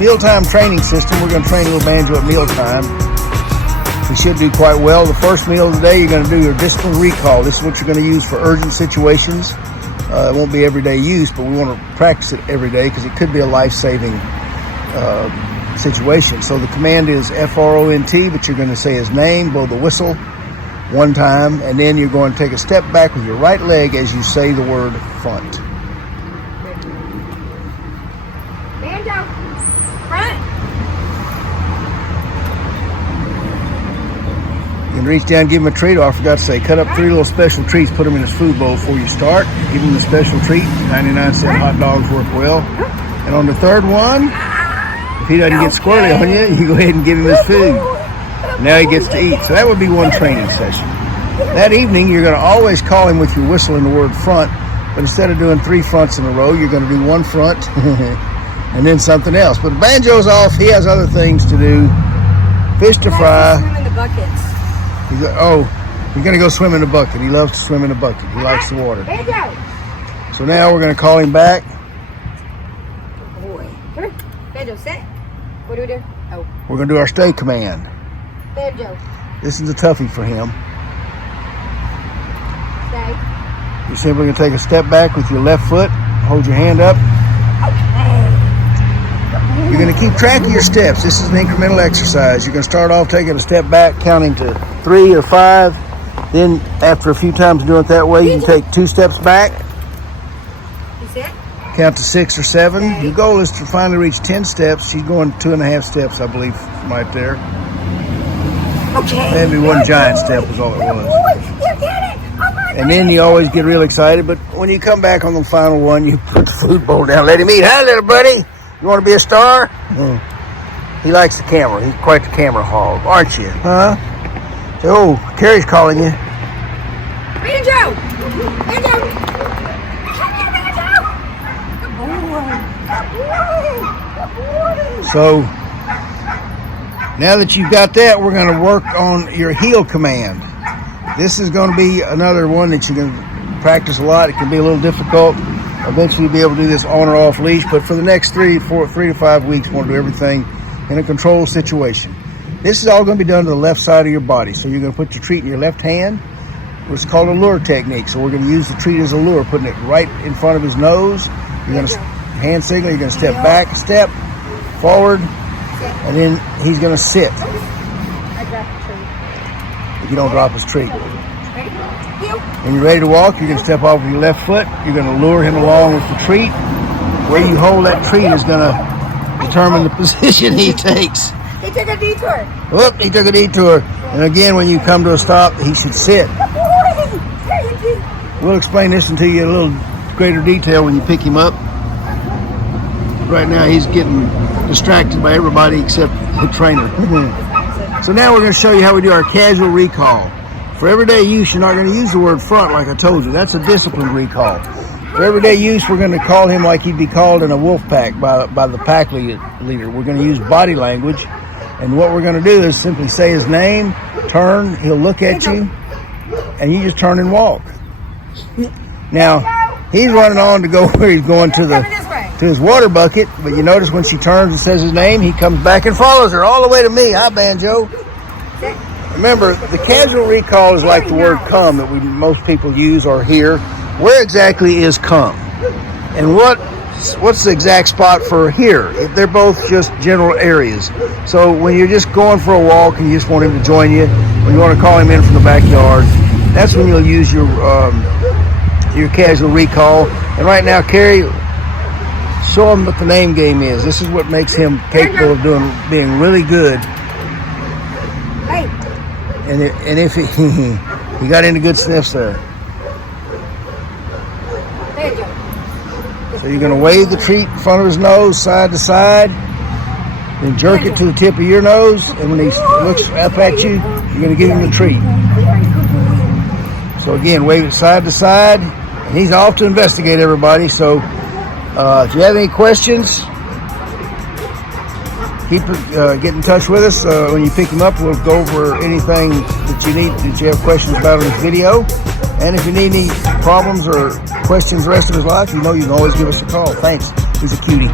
mealtime training system. We're going to train little Banjo at mealtime. He should do quite well. The first meal of the day, you're going to do your discipline recall. This is what you're going to use for urgent situations. It won't be everyday use, but we want to practice it every day because it could be a life-saving situation. So the command is FRONT, but you're going to say his name, blow the whistle one time, and then you're going to take a step back with your right leg as you say the word front. Banjo, front. You can reach down and give him a treat. Oh, I forgot to say, cut up 3 little special treats, put them in his food bowl before you start. Give him the special treat. 99-cent hot dogs work well. And on the third one, if he doesn't get squirrely on you, you go ahead and give him his food. Now he gets to eat. So that would be one training session. That evening, you're going to always call him with your whistle and the word front, but instead of doing 3 fronts in a row, you're going to do 1 front and then something else. But Banjo's off. He has other things to do. Fish to fry. Swim in the buckets. He's going to go swim in the bucket. He loves to swim in the bucket. He likes the water. Banjo. So now we're going to call him back. Boy. Banjo, sit. What do we do? Oh. We're going to do our stay command. Banjo. This is a toughie for him. Stay. You're simply going to take a step back with your left foot. Hold your hand up. You're going to keep track of your steps. This is an incremental exercise. You're going to start off taking a step back, counting to 3 or 5. Then after a few times doing it that way, you can take 2 steps back. You sit. Count to 6 or 7. Your goal is to finally reach 10 steps. She's going 2.5 steps, I believe, right there. Okay. Maybe 1 giant step was all it was. You did it! Oh my And then you always get real excited, but when you come back on the final one, you put the food bowl down, let him eat. Hi, little buddy. You want to be a star? He likes the camera. He's quite the camera hog, aren't you? Huh? Oh, Carrie's calling you. Banjo! Banjo! Banjo! Good boy. So now that you've got that, we're going to work on your heel command. This is going to be another one that you can practice a lot. It can be a little difficult. Eventually you'll be able to do this on or off leash, but for the next 3 to 5 weeks, we want to do everything in a controlled situation. This is all going to be done to the left side of your body. So you're going to put your treat in your left hand, what's called a lure technique. So we're going to use the treat as a lure, putting it right in front of his nose. You're going to hand signal, you're going to step back, step forward, and then he's going to sit. I dropped the tree. If you don't drop his treat. Ready? Heel. When you're ready to walk, you're going to step off with your left foot. You're going to lure him along with the treat. Where you hold that treat is going to determine the position he takes. He took a detour. Whoop, he took a detour. And again, when you come to a stop, he should sit. We'll explain this to you in a little greater detail when you pick him up. Right now, he's getting distracted by everybody except the trainer. So now we're going to show you how we do our casual recall. For everyday use, you're not going to use the word front like I told you. That's a disciplined recall. For everyday use, we're going to call him like he'd be called in a wolf pack by the pack leader. We're going to use body language. And what we're going to do is simply say his name, turn, he'll look at you, and you just turn and walk. Now, he's running on to go where he's going to his water bucket, but you notice when she turns and says his name, he comes back and follows her all the way to me. Hi, Banjo. Remember, the casual recall is like the word come that most people use or hear. Where exactly is come? And what's the exact spot for here? They're both just general areas. So when you're just going for a walk and you just want him to join you, when you want to call him in from the backyard, that's when you'll use your casual recall. And right now, Carrie, show him what the name game is. This is what makes him capable of being really good. Hey. And if he got into good sniffs there. So you're going to wave the treat in front of his nose, side to side, then jerk it to the tip of your nose, and when he looks up at you, you're going to give him the treat. So again, wave it side to side, and he's off to investigate everybody. So if you have any questions, get in touch with us. When you pick him up, we'll go over anything that you have questions about on this video. And if you need any problems or questions the rest of his life, you know you can always give us a call. Thanks. He's a cutie.